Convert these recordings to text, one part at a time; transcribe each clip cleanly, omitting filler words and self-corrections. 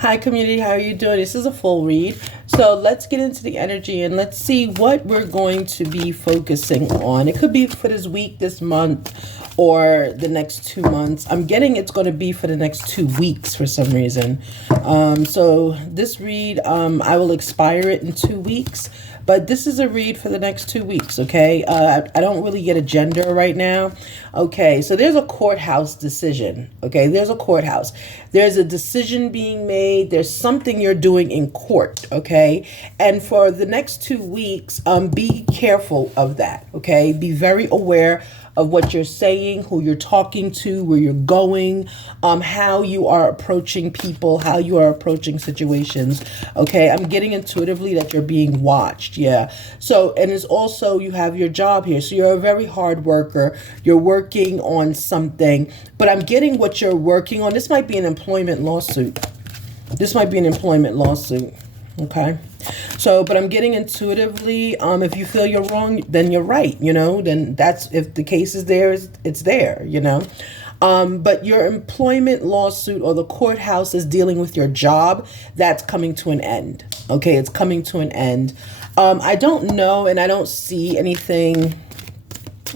Hi, community. How are you doing? This is a full read. So let's get into the energy and let's see what we're going to be focusing on. It could be for this week, this month, or the next 2 months. I'm getting it's going to be for the next 2 weeks for some reason. So this read, I will expire it in 2 weeks. But this is a read for the next 2 weeks, okay? I don't really get a gender right now. Okay, so there's a courthouse decision, okay? There's a courthouse. There's a decision being made. There's something you're doing in court, okay? And for the next 2 weeks, be careful of that, okay? Be very aware of what you're saying, who you're talking to, where you're going, how you are approaching people, how you are approaching situations. Okay, I'm getting intuitively that you're being watched. Yeah. So, and it's also, you have your job here. So you're a very hard worker. You're working on something, but I'm getting what you're working on. This might be an employment lawsuit. This might be an employment lawsuit. Okay. So, but I'm getting intuitively, if you feel you're wrong, then you're right, then that's, if the case is there, it's there, but your employment lawsuit or the courthouse is dealing with your job. That's coming to an end. Okay. It's coming to an end. I don't know. And I don't see anything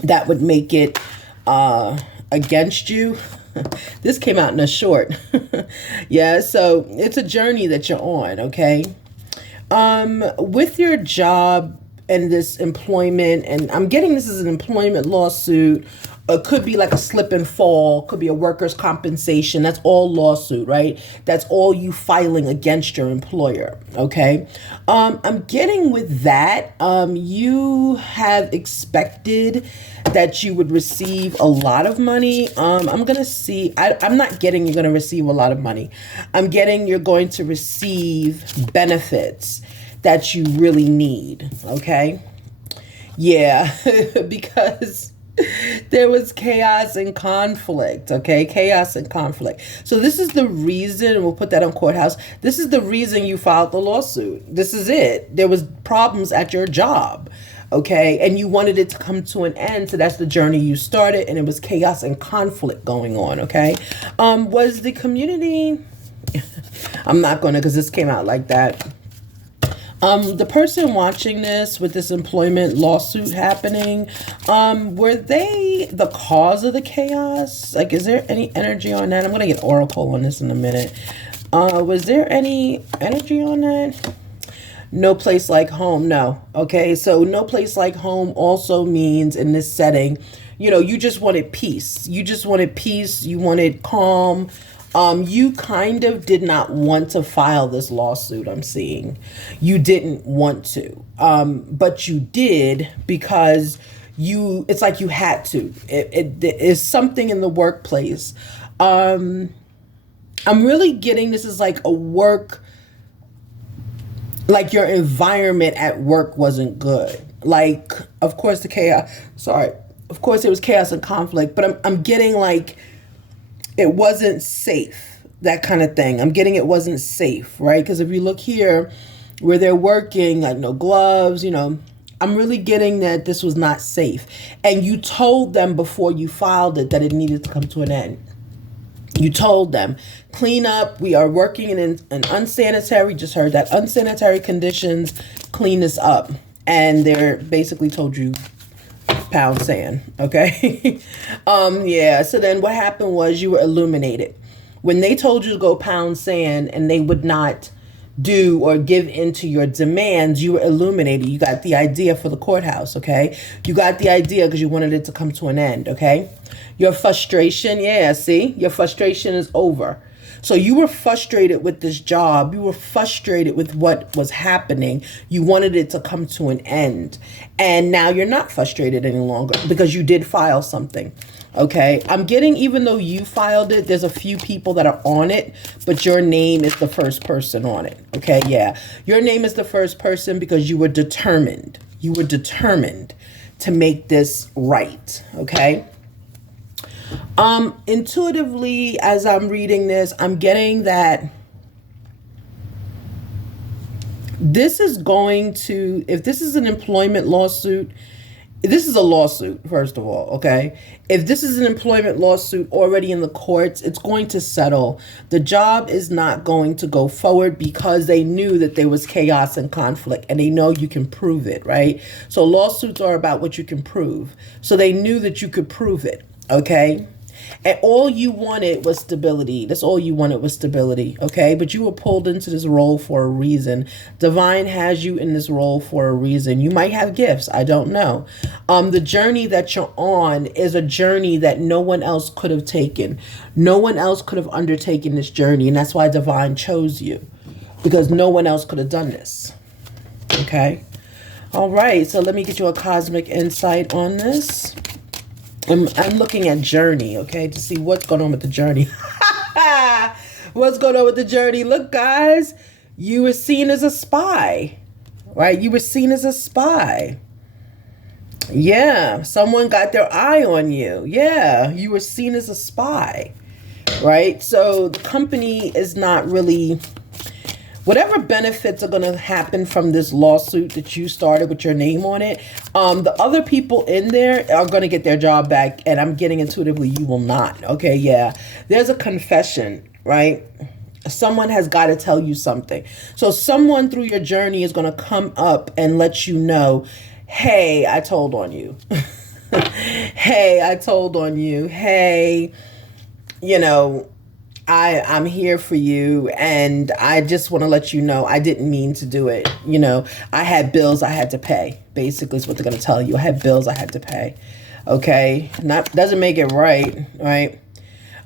that would make it, against you. This came out in a short. Yeah. So it's a journey that you're on. Okay. With your job and this employment, and I'm getting this is an employment lawsuit. It could be like a slip and fall, could be a workers' compensation. That's all lawsuit, right? That's all you filing against your employer. Okay. I'm getting with that. You have expected that you would receive a lot of money. I'm going to see, I'm not getting you're going to receive a lot of money. I'm getting you're going to receive benefits that you really need. Okay. Yeah. Because there was chaos and conflict. Okay. Chaos and conflict. So this is the reason, we'll put that on courthouse. This is the reason you filed the lawsuit. This is it. There was problems at your job. Okay. And you wanted it to come to an end. So that's the journey you started, and it was chaos and conflict going on. Okay. Was the community, I'm not going to, because this came out like that. The person watching this with this employment lawsuit happening, were they the cause of the chaos? Like, is there any energy on that? I'm going to get Oracle on this in a minute. Was there any energy on that? No place like home. No. Okay. So no place like home also means in this setting, you just wanted peace. You just wanted peace. You wanted calm. You kind of did not want to file this lawsuit. I'm seeing you didn't want to, but you did because it's like you had to. It is something in the workplace. I'm really getting this is like a work, like your environment at work wasn't good. Like, of course, the chaos, sorry, of course, there was chaos and conflict, but I'm getting like, it wasn't safe, that kind of thing. I'm getting it wasn't safe, right? Because if you look here where they're working, like no gloves, I'm really getting that this was not safe. And you told them before you filed it that it needed to come to an end. You told them, clean up. We are working in an unsanitary, just heard that, unsanitary conditions, clean this up. And they're basically told you, pound sand. Okay. Yeah. So then what happened was you were illuminated when they told you to go pound sand and they would not do or give into your demands. You were illuminated. You got the idea for the courthouse. Okay. You got the idea because you wanted it to come to an end. Okay. Your frustration. Yeah. See, your frustration is over. So you were frustrated with this job. You were frustrated with what was happening. You wanted it to come to an end. And now you're not frustrated any longer because you did file something. Okay. I'm getting, even though you filed it, there's a few people that are on it, but your name is the first person on it. Okay. Yeah. Your name is the first person because you were determined. You were determined to make this right. Okay. Intuitively, as I'm reading this, I'm getting that this is going to, if this is an employment lawsuit, this is a lawsuit, first of all, okay? If this is an employment lawsuit already in the courts, it's going to settle. The job is not going to go forward because they knew that there was chaos and conflict, and they know you can prove it, right? So lawsuits are about what you can prove. So they knew that you could prove it, okay? And all you wanted was stability. That's all you wanted was stability, okay? But you were pulled into this role for a reason. Divine has you in this role for a reason. You might have gifts. I don't know. The journey that you're on is a journey that no one else could have taken. No one else could have undertaken this journey. And that's why Divine chose you, because no one else could have done this, okay? All right, so let me get you a cosmic insight on this. I'm looking at journey, okay, to see what's going on with the journey. What's going on with the journey? Look, guys, you were seen as a spy, right? You were seen as a spy. Yeah, someone got their eye on you. Yeah, you were seen as a spy, right? So the company is not really... Whatever benefits are going to happen from this lawsuit that you started with your name on it, the other people in there are going to get their job back, and I'm getting intuitively you will not. Okay, yeah. There's a confession, right? Someone has got to tell you something. So someone through your journey is going to come up and let you know, hey, I told on you. Hey, I told on you. Hey, you know, I'm here for you, and I just want to let you know I didn't mean to do it. You know, I had bills I had to pay, basically is what they're going to tell you. I had bills I had to pay. Okay, doesn't make it right, right?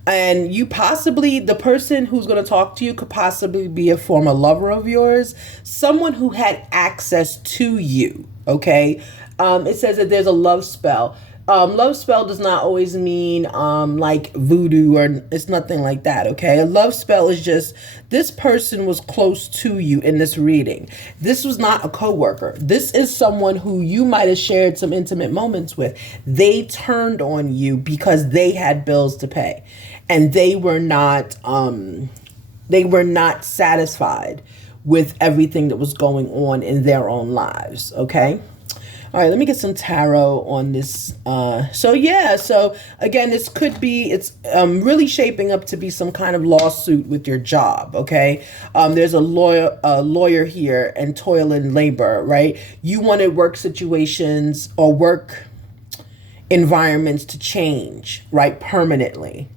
And you possibly, the person who's going to talk to you could possibly be a former lover of yours, someone who had access to you, okay? It says that there's a love spell. Love spell does not always mean like voodoo, or it's nothing like that, okay? A love spell is just this person was close to you in this reading. This was not a coworker. This is someone who you might have shared some intimate moments with. They turned on you because they had bills to pay, and they were not satisfied with everything that was going on in their own lives, okay? All right, let me get some tarot on this. So again, this could be, it's really shaping up to be some kind of lawsuit with your job, okay? There's a lawyer here, and toil and labor, right? You wanted work situations or work environments to change, right, permanently.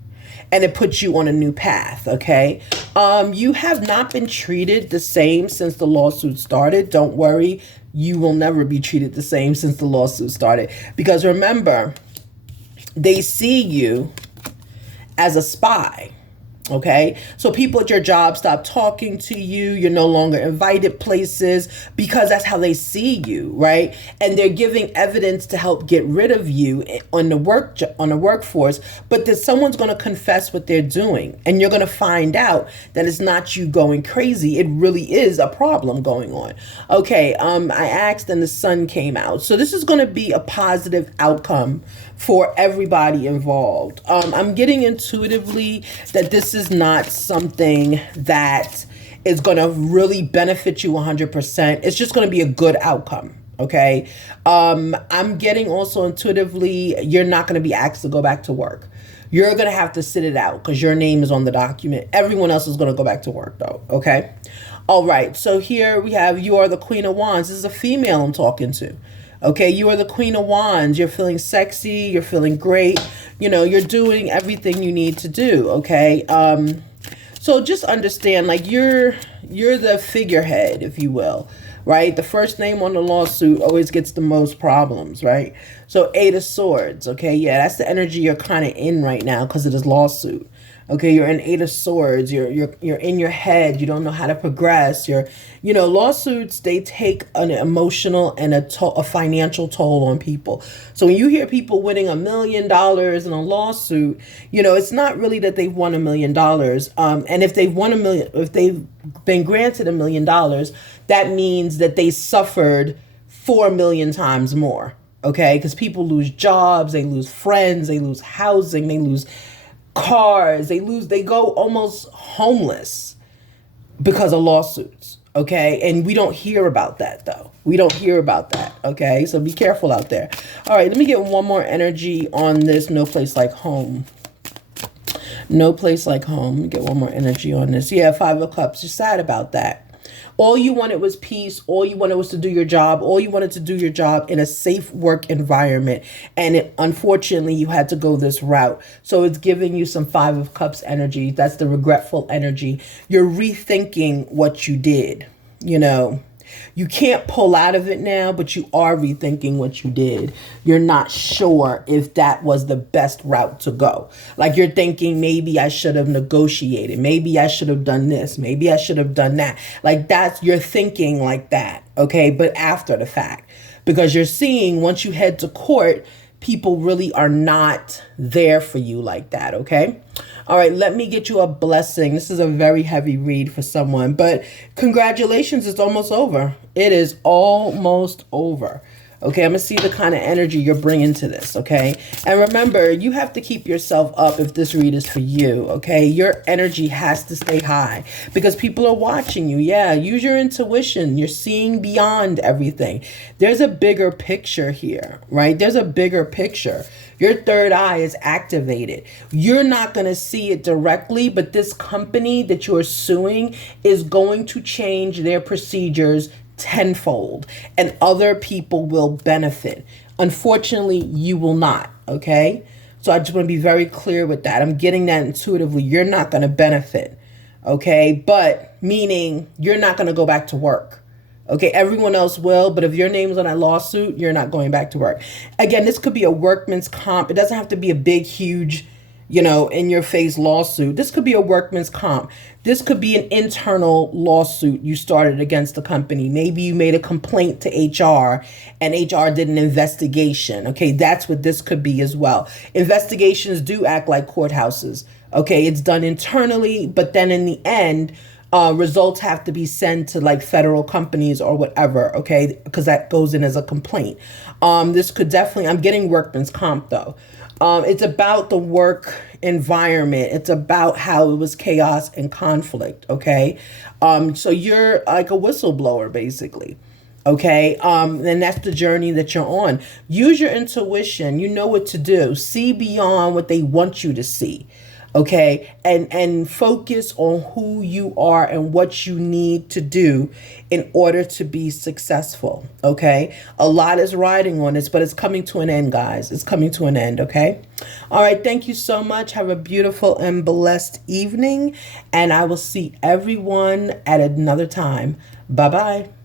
And it puts you on a new path, okay? You have not been treated the same since the lawsuit started. Don't worry. You will never be treated the same since the lawsuit started. Because remember, they see you as a spy. Okay, so people at your job stop talking to you. You're no longer invited places because that's how they see you, right? And they're giving evidence to help get rid of you on the workforce. But then someone's going to confess what they're doing, and you're going to find out that it's not you going crazy. It really is a problem going on. Okay, I asked, and the sun came out. So this is going to be a positive outcome for everybody involved. I'm getting intuitively that this is not something that is going to really benefit you 100%. It's just going to be a good outcome, okay? I'm getting also intuitively you're not going to be asked to go back to work. You're going to have to sit it out because your name is on the document. Everyone else is going to go back to work, though, okay? All right, so here we have you are the Queen of Wands. This is a female I'm talking to. Okay, you are the Queen of Wands. You're feeling sexy. You're feeling great. You know, you're doing everything you need to do, okay? So just understand, like, you're the figurehead, if you will, right? The first name on the lawsuit always gets the most problems, right? So 8 of Swords, okay? Yeah, that's the energy you're kind of in right now because of this lawsuit. Okay, you're in 8 of Swords. You're in your head. You don't know how to progress. Lawsuits, they take an emotional and a financial toll on people. So when you hear people winning $1 million in a lawsuit, it's not really that they've won $1 million. And if they've won $1 million, if they've been granted $1 million, that means that they suffered 4 million times more. Okay, because people lose jobs, they lose friends, they lose housing, they lose cars, they go almost homeless because of lawsuits. Okay, and we don't hear about that though. We don't hear about that. Okay, so be careful out there. All right, let me get one more energy on this no place like home. No place like home. Let me get one more energy on this. Yeah, Five of Cups. You're sad about that. All you wanted was peace. All you wanted was to do your job. All you wanted to do your job in a safe work environment. And unfortunately, you had to go this route. So it's giving you some Five of Cups energy. That's the regretful energy. You're rethinking what you did. You know, you can't pull out of it now, but you are rethinking what you did. You're not sure if that was the best route to go. Like you're thinking, maybe I should have negotiated. Maybe I should have done this. Maybe I should have done that. Like you're thinking like that. Okay. But after the fact, because you're seeing once you head to court, people really are not there for you like that. Okay. All right, let me get you a blessing. This is a very heavy read for someone, but congratulations, it's almost over. It is almost over. Okay, I'm going to see the kind of energy you're bringing to this, okay? And remember, you have to keep yourself up if this read is for you, okay? Your energy has to stay high because people are watching you. Yeah, use your intuition. You're seeing beyond everything. There's a bigger picture here, right? There's a bigger picture. Your third eye is activated. You're not going to see it directly, but this company that you're suing is going to change their procedures tenfold, and other people will benefit. Unfortunately, you will not, okay? So I just want to be very clear with that. I'm getting that intuitively. You're not going to benefit, okay? But meaning you're not going to go back to work. Okay, everyone else will, but if your name's on a lawsuit, you're not going back to work. Again, this could be a workman's comp. It doesn't have to be a big, huge, in your face lawsuit. This could be a workman's comp. This could be an internal lawsuit you started against the company. Maybe you made a complaint to HR and HR did an investigation. Okay, that's what this could be as well. Investigations do act like courthouses. Okay, it's done internally, but then in the end, results have to be sent to like federal companies or whatever, okay? Because that goes in as a complaint. This could definitely, I'm getting workman's comp though. It's about the work environment. It's about how it was chaos and conflict, okay? So you're like a whistleblower basically. Okay. And that's the journey that you're on. Use your intuition. You know what to do. See beyond what they want you to see. Okay, and focus on who you are and what you need to do in order to be successful. Okay, a lot is riding on this, but it's coming to an end, guys. It's coming to an end. Okay, all right. Thank you so much. Have a beautiful and blessed evening, and I will see everyone at another time. Bye bye.